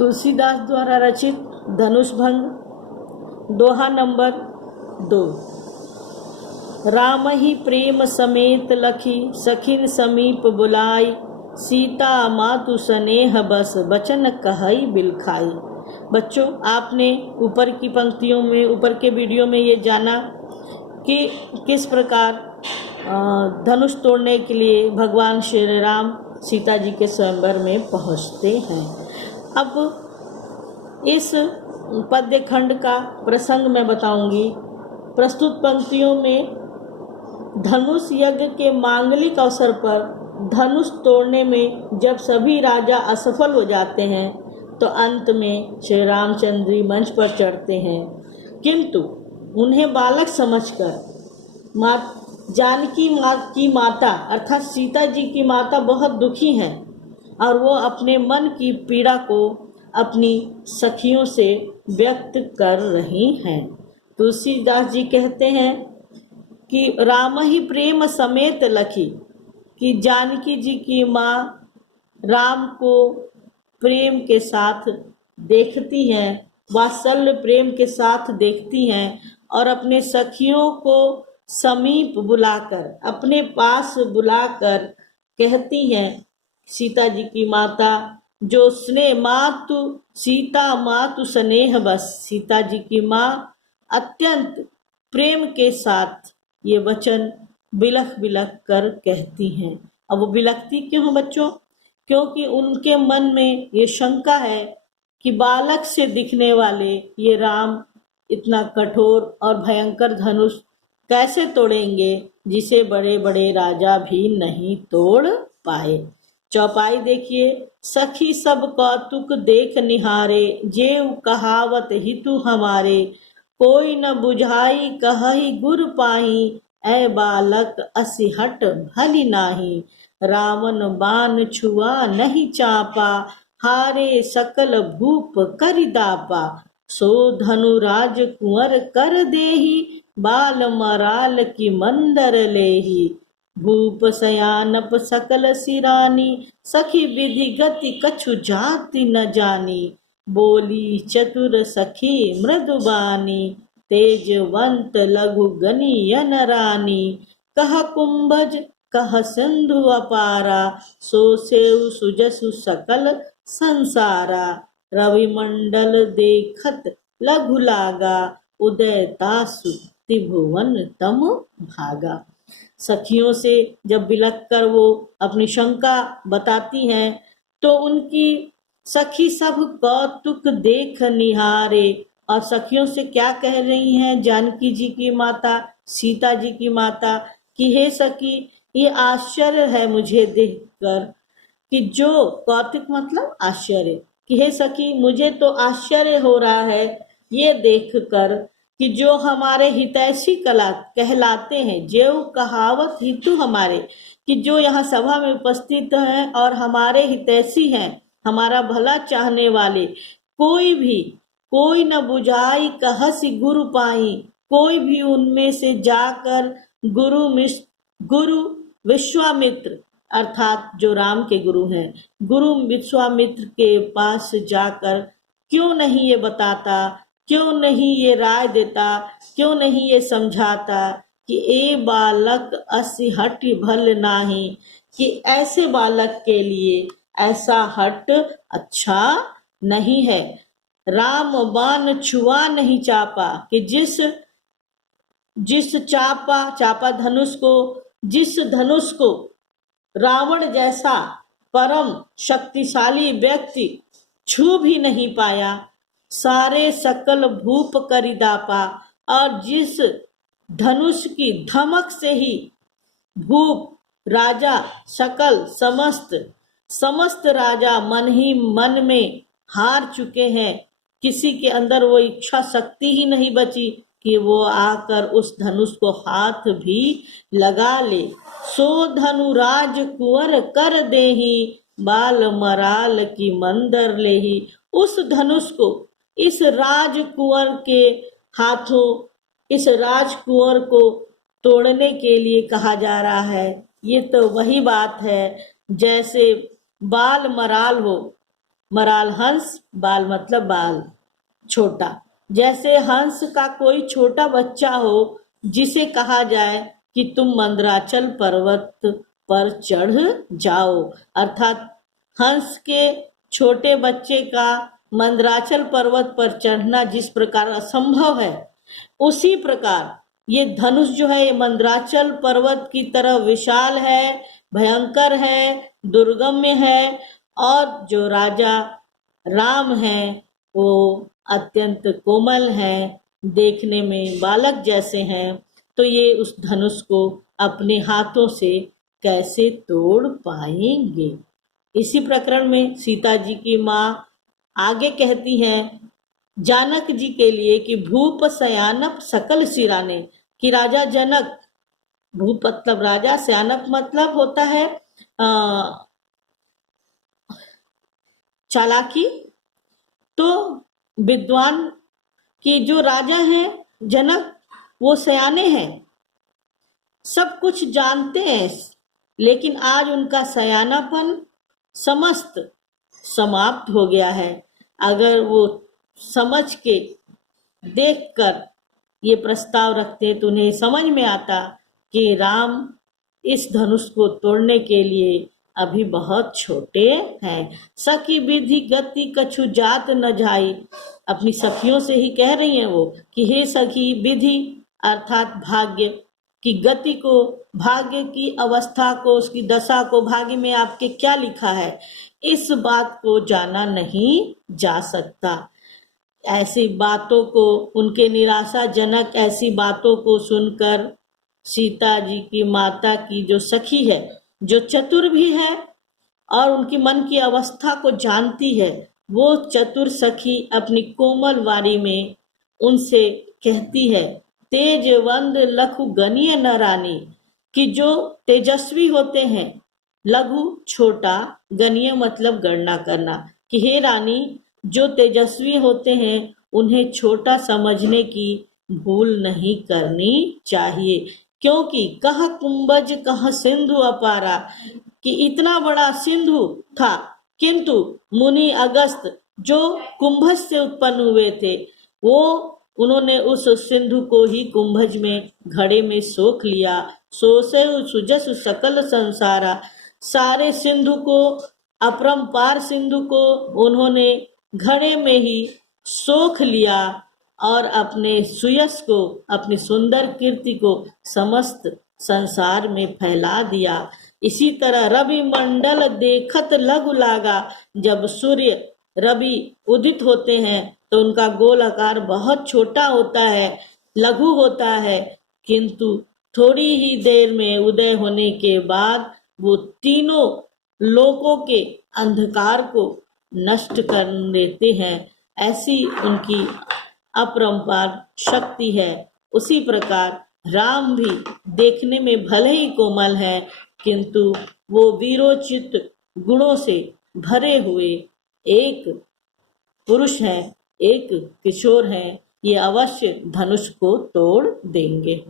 तुलसीदास द्वारा रचित धनुष भंग, दोहा नंबर 2। राम ही प्रेम समेत लखी, सखिन समीप बुलाई, सीता मातु स्नेह बस, बचन कहई बिलखाई। बच्चों, आपने ऊपर की पंक्तियों में, ऊपर के वीडियो में ये जाना कि किस प्रकार धनुष तोड़ने के लिए भगवान श्री राम सीता जी के स्वयंवर में पहुँचते हैं। अब इस पद्य खंड का प्रसंग मैं बताऊंगी। प्रस्तुत पंक्तियों में धनुष यज्ञ के मांगलिक अवसर पर धनुष तोड़ने में जब सभी राजा असफल हो जाते हैं तो अंत में श्री रामचंद्र जी मंच पर चढ़ते हैं, किंतु उन्हें बालक समझकर जानकी की माता अर्थात सीता जी की माता बहुत दुखी हैं और वो अपने मन की पीड़ा को अपनी सखियों से व्यक्त कर रही हैं। तुलसीदास जी कहते हैं कि राम ही प्रेम समेत लखी, कि जानकी जी की माँ राम को प्रेम के साथ देखती हैं, वात्सल्य प्रेम के साथ देखती हैं और अपने सखियों को समीप बुलाकर, अपने पास बुलाकर कहती हैं, सीता जी की माता जो स्नेह मातु सीता मातु स्नेह बस, सीता जी की माँ अत्यंत प्रेम के साथ ये वचन बिलख बिलख कर कहती हैं। अब वो बिलखती क्यों हैं बच्चों? क्योंकि उनके मन में ये शंका है कि बालक से दिखने वाले ये राम इतना कठोर और भयंकर धनुष कैसे तोड़ेंगे, जिसे बड़े बड़े राजा भी नहीं तोड़ पाए। चौपाई देखिए। सखी सब कौतुक देख निहारे, जेव कहावत हितु हमारे, कोई न बुझाई कहई गुर पाही, ऐ बालक असिहट भली नाही, रावण बाण छुआ नहीं चापा, हारे सकल भूप करिदापा, सो धनुराज कुंवर कर देही, बाल मराल की मंदर लेही, भूप सयानप सकल सिरानी, सखी विधि गति कछु जाति न जानी, बोली चतुर सखी मृदुबानी, तेजवंत लघु गनियन रानी, कह कुंभज कह सिंधु अपारा, सो सेव सुजसु सकल संसारा, रवि मंडल देखत लघु लागा, उदय तासु त्रिभुवन तम भागा। सखियों से जब बिलख कर वो अपनी शंका बताती हैं तो उनकी सखी सब कौतुक देख निहारे, और सखियों से क्या कह रही हैं जानकी जी की माता, सीता जी की माता, कि हे सखी, ये आश्चर्य है मुझे देखकर, कि जो कौतुक मतलब आश्चर्य, कि हे सखी मुझे तो आश्चर्य हो रहा है ये देखकर कि जो हमारे हितैषी कला कहलाते हैं, जो कहावत हितु हमारे, कि जो यहाँ सभा में उपस्थित हैं और हमारे हितैषी हैं, हमारा भला चाहने वाले, कोई न बुझाई कहसी गुरु पाई, कोई भी उनमें से जाकर गुरु विश्वामित्र अर्थात जो राम के गुरु हैं, गुरु विश्वामित्र के पास जाकर क्यों नहीं ये बताता, क्यों नहीं ये राय देता, क्यों नहीं ये समझाता कि ए बालक असी हट भल नाही, कि ऐसे बालक के लिए ऐसा हट अच्छा नहीं है। राम बाण छुआ नहीं चापा, कि जिस चापा धनुष को, जिस धनुष को रावण जैसा परम शक्तिशाली व्यक्ति छू भी नहीं पाया, सारे सकल भूप करिदापा, और जिस धनुष की धमक से ही भूप राजा सकल समस्त राजा मन ही मन में हार चुके हैं, किसी के अंदर वो इच्छा शक्ति ही नहीं बची कि वो आकर उस धनुष को हाथ भी लगा ले। सो धनुराज कुंवर कर देही, बाल मराल की मंदर लेही, उस धनुष को इस राजकुंवर के हाथों, इस राजकुंवर को तोड़ने के लिए कहा जा रहा है। ये तो वही बात है जैसे बाल मराल हो, मराल हंस, बाल मतलब बाल, छोटा। जैसे हंस का कोई छोटा बच्चा हो जिसे कहा जाए कि तुम मंदराचल पर्वत पर चढ़ जाओ, अर्थात हंस के छोटे बच्चे का मंदराचल पर्वत पर चढ़ना जिस प्रकार असंभव है, उसी प्रकार ये धनुष जो है ये मंदराचल पर्वत की तरह विशाल है, भयंकर है, दुर्गम्य है, और जो राजा राम है वो अत्यंत कोमल हैं, देखने में बालक जैसे हैं। तो ये उस धनुष को अपने हाथों से कैसे तोड़ पाएंगे। इसी प्रकरण में सीता जी की माँ आगे कहती हैं जानक जी के लिए कि भूप सयानप सकल सिराने, कि राजा जनक, भूप मतलब राजा, सयानप मतलब होता है चालाकी, तो विद्वान की जो राजा हैं जनक वो सयाने हैं, सब कुछ जानते हैं, लेकिन आज उनका सयानापन समस्त समाप्त हो गया है। अगर वो समझ के देखकर ये प्रस्ताव रखते तो उन्हें समझ में आता कि राम इस धनुष को तोड़ने के लिए अभी बहुत छोटे हैं। सखी विधि गति कछु जात न जाई, अपनी सखियों से ही कह रही हैं वो कि हे सखी, विधि अर्थात भाग्य की गति को, भाग्य की अवस्था को, उसकी दशा को, भाग्य में आपके क्या लिखा है, इस बात को जाना नहीं जा सकता। ऐसी बातों को, उनके निराशाजनक ऐसी बातों को सुनकर सीता जी की माता की जो सखी है, जो चतुर भी है और उनकी मन की अवस्था को जानती है, वो चतुर सखी अपनी कोमल वाणी में उनसे कहती है तेजवंद लघु गणीय न रानी, कि जो तेजस्वी होते हैं, लघु छोटा, गणीय मतलब गणना करना, कि हे रानी जो तेजस्वी होते हैं उन्हें छोटा समझने की भूल नहीं करनी चाहिए, क्योंकि कह कुंभज कह सिंधु अपारा, कि इतना बड़ा सिंधु था किंतु मुनि अगस्त जो कुंभज से उत्पन्न हुए थे, वो उन्होंने उस सिंधु को ही कुंभज में घड़े में सोख लिया। सोसे सुजस सकल संसारा, सारे सिंधु को, अपरंपार सिंधु को उन्होंने घड़े में ही सोख लिया और अपने सुयस को, अपनी सुंदर कीर्ति को समस्त संसार में फैला दिया। इसी तरह रवि मंडल देखत लघु लागा, जब सूर्य रवि उदित होते हैं तो उनका गोल आकार बहुत छोटा होता है, लघु होता है, किंतु थोड़ी ही देर में उदय होने के बाद वो तीनों लोकों के अंधकार को नष्ट कर देते हैं। ऐसी उनकी अपरंपार शक्ति है। उसी प्रकार राम भी देखने में भले ही कोमल है, किंतु वो वीरोचित गुणों से भरे हुए एक पुरुष हैं, एक किशोर हैं, ये अवश्य धनुष को तोड़ देंगे।